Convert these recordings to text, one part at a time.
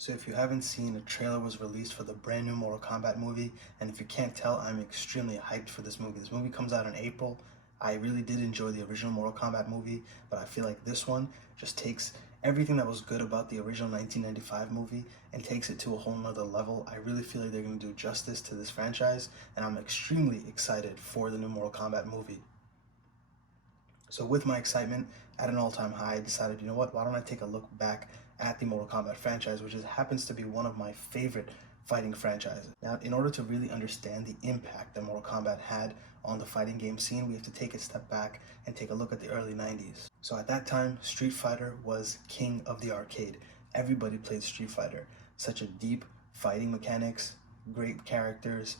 So if you haven't seen, a trailer was released for the brand new Mortal Kombat movie, and if you can't tell, I'm extremely hyped for this movie. This movie comes out in April. I really did enjoy the original Mortal Kombat movie, but I feel like this one just takes everything that was good about the original 1995 movie and takes it to a whole nother level. I really feel like they're going to do justice to this franchise, and I'm extremely excited for the new Mortal Kombat movie. So with my excitement at an all-time high, I decided, you know what, why don't I take a look back at the Mortal Kombat franchise, which happens to be one of my favorite fighting franchises. Now, in order to really understand the impact that Mortal Kombat had on the fighting game scene, we have to take a step back and take a look at the early 90s. So at that time, Street Fighter was king of the arcade. Everybody played Street Fighter. Such a deep fighting mechanics, great characters,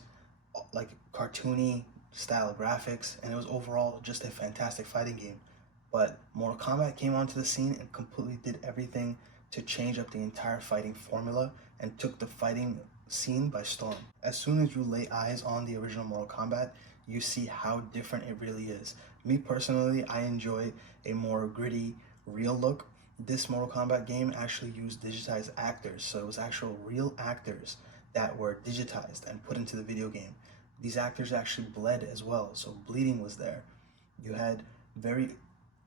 like cartoony style graphics, and it was overall just a fantastic fighting game. But Mortal Kombat came onto the scene and completely did everything to change up the entire fighting formula and took the fighting scene by storm. As soon as you lay eyes on the original Mortal Kombat, you see how different it really is. Me personally, I enjoy a more gritty, real look. This Mortal Kombat game actually used digitized actors, so it was actual real actors that were digitized and put into the video game. These actors actually bled as well, so bleeding was there. You had very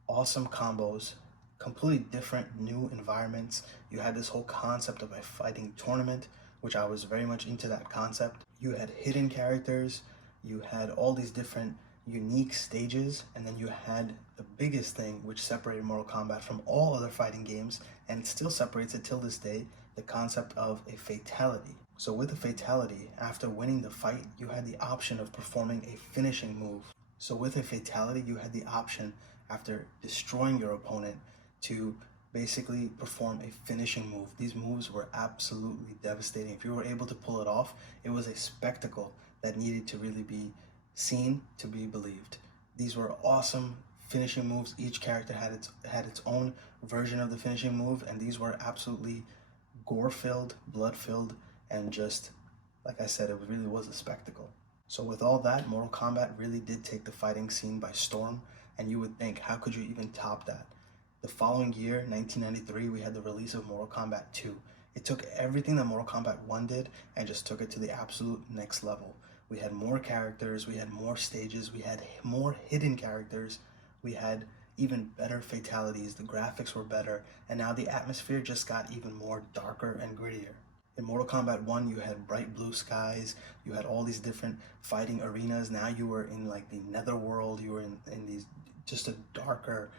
awesome combos, completely different new environments. You had this whole concept of a fighting tournament, which I was very much into that concept. You had hidden characters, you had all these different unique stages, and then you had the biggest thing which separated Mortal Kombat from all other fighting games, and it still separates it till this day, the concept of a fatality. So with a fatality, after winning the fight, you had the option of performing a finishing move. So with a fatality, you had the option, after destroying your opponent, to basically perform a finishing move. These moves were absolutely devastating. If you were able to pull it off, it was a spectacle that needed to really be seen to be believed. These were awesome finishing moves. Each character had its own version of the finishing move, and these were absolutely gore-filled, blood-filled, and just, like I said, it really was a spectacle. So with all that, Mortal Kombat really did take the fighting scene by storm, and you would think, how could you even top that? The following year, 1993, we had the release of Mortal Kombat 2. It took everything that Mortal Kombat 1 did and just took it to the absolute next level. We had more characters, we had more stages, we had more hidden characters, we had even better fatalities, the graphics were better, and now the atmosphere just got even more darker and grittier. In Mortal Kombat 1, you had bright blue skies, you had all these different fighting arenas. Now you were in like the netherworld, you were in these, just a darker,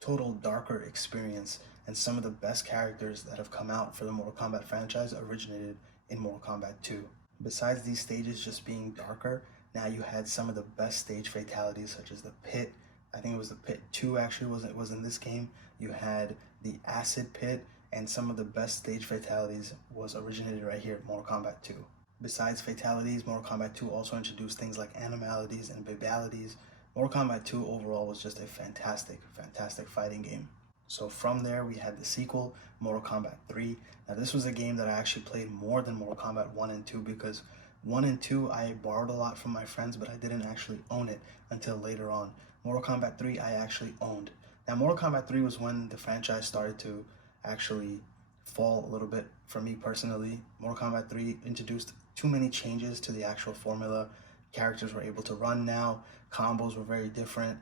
total darker experience. And some of the best characters that have come out for the Mortal Kombat franchise originated in Mortal Kombat 2. Besides these stages just being darker, now you had some of the best stage fatalities, such as the pit. I think it was the pit 2 actually was in this game. You had the acid pit, and some of the best stage fatalities was originated right here at Mortal Kombat 2. Besides fatalities, Mortal Kombat 2 also introduced things like animalities and babalities. Mortal Kombat 2 overall was just a fantastic, fantastic fighting game. So from there, we had the sequel, Mortal Kombat 3. Now this was a game that I actually played more than Mortal Kombat 1 and 2 because 1 and 2 I borrowed a lot from my friends, but I didn't actually own it until later on. Mortal Kombat 3 I actually owned. Now Mortal Kombat 3 was when the franchise started to actually fall a little bit for me personally. Mortal Kombat 3 introduced too many changes to the actual formula. Characters were able to run now, combos were very different.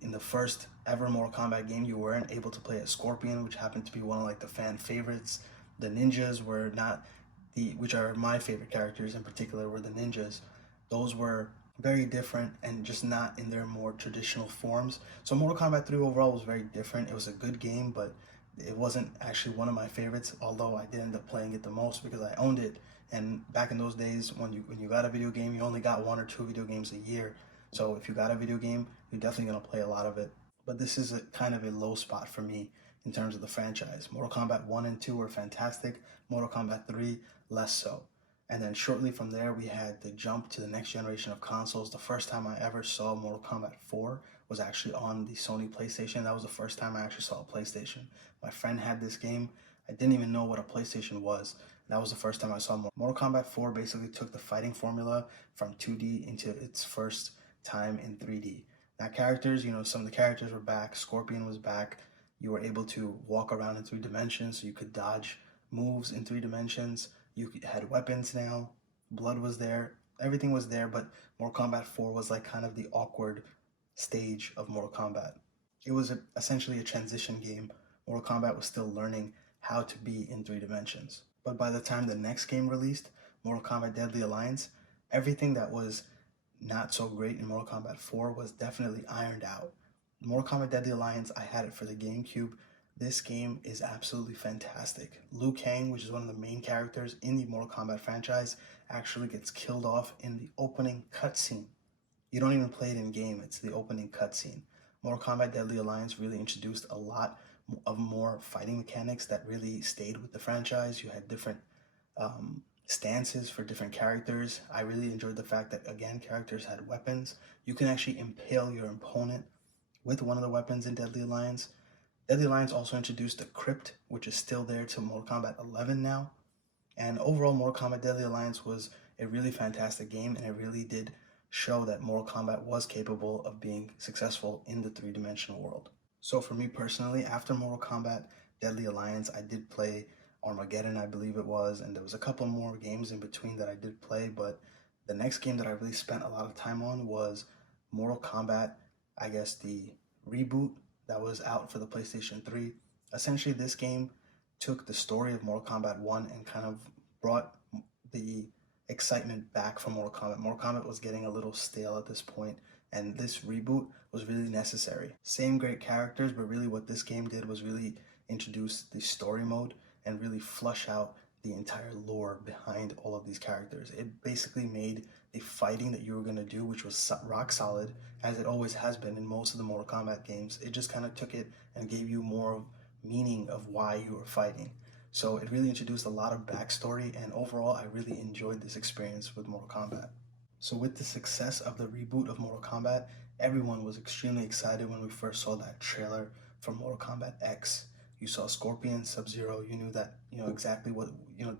In the first ever Mortal Kombat game, you weren't able to play as Scorpion, which happened to be one of like the fan favorites. The ninjas were not which are my favorite characters in particular, were the ninjas. Those were very different and just not in their more traditional forms. So Mortal Kombat 3 overall was very different. It was a good game, but it wasn't actually one of my favorites, although I did end up playing it the most because I owned it. And back in those days, when you got a video game, you only got 1 or 2 video games a year. So if you got a video game, you're definitely going to play a lot of it. But this is a kind of a low spot for me in terms of the franchise. Mortal Kombat 1 and 2 were fantastic. Mortal Kombat 3, less so. And then shortly from there, we had the jump to the next generation of consoles. The first time I ever saw Mortal Kombat 4 was actually on the Sony PlayStation. That was the first time I actually saw a PlayStation. My friend had this game. I didn't even know what a PlayStation was. That was the first time I saw Mortal Kombat 4 basically took the fighting formula from 2D into its first time in 3D. Now characters, some of the characters were back. Scorpion was back. You were able to walk around in 3 dimensions, so you could dodge moves in 3 dimensions. You had weapons now, blood was there, everything was there, but Mortal Kombat 4 was like kind of the awkward stage of Mortal Kombat. It was essentially a transition game. Mortal Kombat was still learning how to be in 3 dimensions. But by the time the next game released, Mortal Kombat Deadly Alliance, everything that was not so great in Mortal Kombat 4 was definitely ironed out. Mortal Kombat Deadly Alliance, I had it for the GameCube. This game is absolutely fantastic. Liu Kang, which is one of the main characters in the Mortal Kombat franchise, actually gets killed off in the opening cutscene. You don't even play it in game, it's the opening cutscene. Mortal Kombat Deadly Alliance really introduced a lot of more fighting mechanics that really stayed with the franchise. You had different stances for different characters. I really enjoyed the fact that, again, characters had weapons. You can actually impale your opponent with one of the weapons in Deadly Alliance. Deadly Alliance also introduced the Crypt, which is still there to Mortal Kombat 11 now. And overall, Mortal Kombat Deadly Alliance was a really fantastic game, and it really did show that Mortal Kombat was capable of being successful in the 3-dimensional world. So for me personally, after Mortal Kombat Deadly Alliance, I did play Armageddon, I believe it was, and there was a couple more games in between that I did play, but the next game that I really spent a lot of time on was Mortal Kombat, I guess the reboot that was out for the PlayStation 3. Essentially, this game took the story of Mortal Kombat 1 and kind of brought the excitement back from Mortal Kombat. Mortal Kombat was getting a little stale at this point, and this reboot was really necessary. Same great characters, but really what this game did was really introduce the story mode and really flush out the entire lore behind all of these characters. It basically made the fighting that you were going to do, which was rock solid, as it always has been in most of the Mortal Kombat games. It just kind of took it and gave you more meaning of why you were fighting. So it really introduced a lot of backstory, and overall I really enjoyed this experience with Mortal Kombat. So with the success of the reboot of Mortal Kombat, everyone was extremely excited when we first saw that trailer for Mortal Kombat X. You saw Scorpion, Sub-Zero, you knew that, exactly what,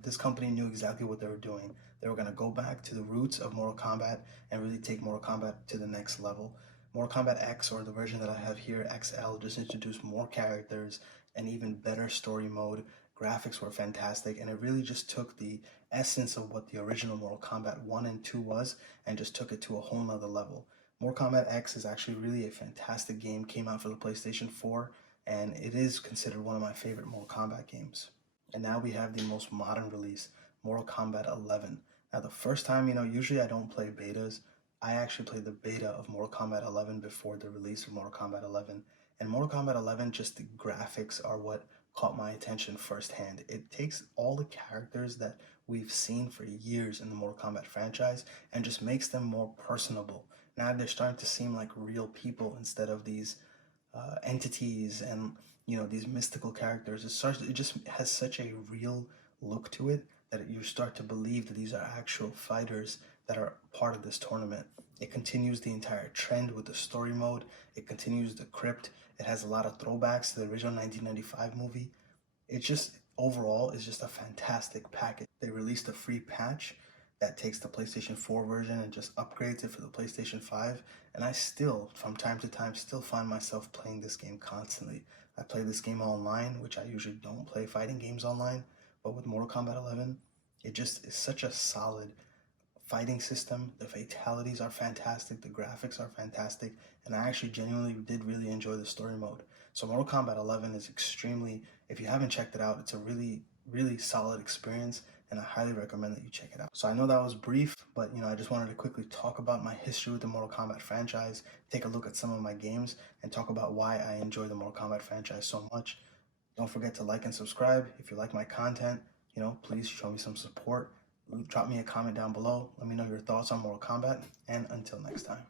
this company knew exactly what they were doing. They were going to go back to the roots of Mortal Kombat and really take Mortal Kombat to the next level. Mortal Kombat X, or the version that I have here, XL, just introduced more characters and even better story mode. Graphics were fantastic, and it really just took the essence of what the original Mortal Kombat 1 and 2 was and just took it to a whole nother level. Mortal Kombat X is actually really a fantastic game, came out for the PlayStation 4, and it is considered one of my favorite Mortal Kombat games. And now we have the most modern release, Mortal Kombat 11. Now the first time, usually I don't play betas. I actually played the beta of Mortal Kombat 11 before the release of Mortal Kombat 11. And Mortal Kombat 11, just the graphics are what caught my attention firsthand. It takes all the characters that we've seen for years in the Mortal Kombat franchise and just makes them more personable. Now they're starting to seem like real people instead of these entities and these mystical characters. It just has such a real look to it that you start to believe that these are actual fighters that are part of this tournament. It continues the entire trend with the story mode. It continues the Crypt. It has a lot of throwbacks to the original 1995 movie. It just, overall, is just a fantastic package. They released a free patch that takes the PlayStation 4 version and just upgrades it for the PlayStation 5. And I still, from time to time, still find myself playing this game constantly. I play this game online, which I usually don't play fighting games online. But with Mortal Kombat 11, it just is such a solid fighting system. The fatalities are fantastic, the graphics are fantastic, and I actually genuinely did really enjoy the story mode. So Mortal Kombat 11 is extremely, if you haven't checked it out, it's a really, really solid experience, and I highly recommend that you check it out. So I know that was brief, but I just wanted to quickly talk about my history with the Mortal Kombat franchise, take a look at some of my games, and talk about why I enjoy the Mortal Kombat franchise so much. Don't forget to like and subscribe. If you like my content, please show me some support. Drop me a comment down below. Let me know your thoughts on Mortal Kombat, and until next time.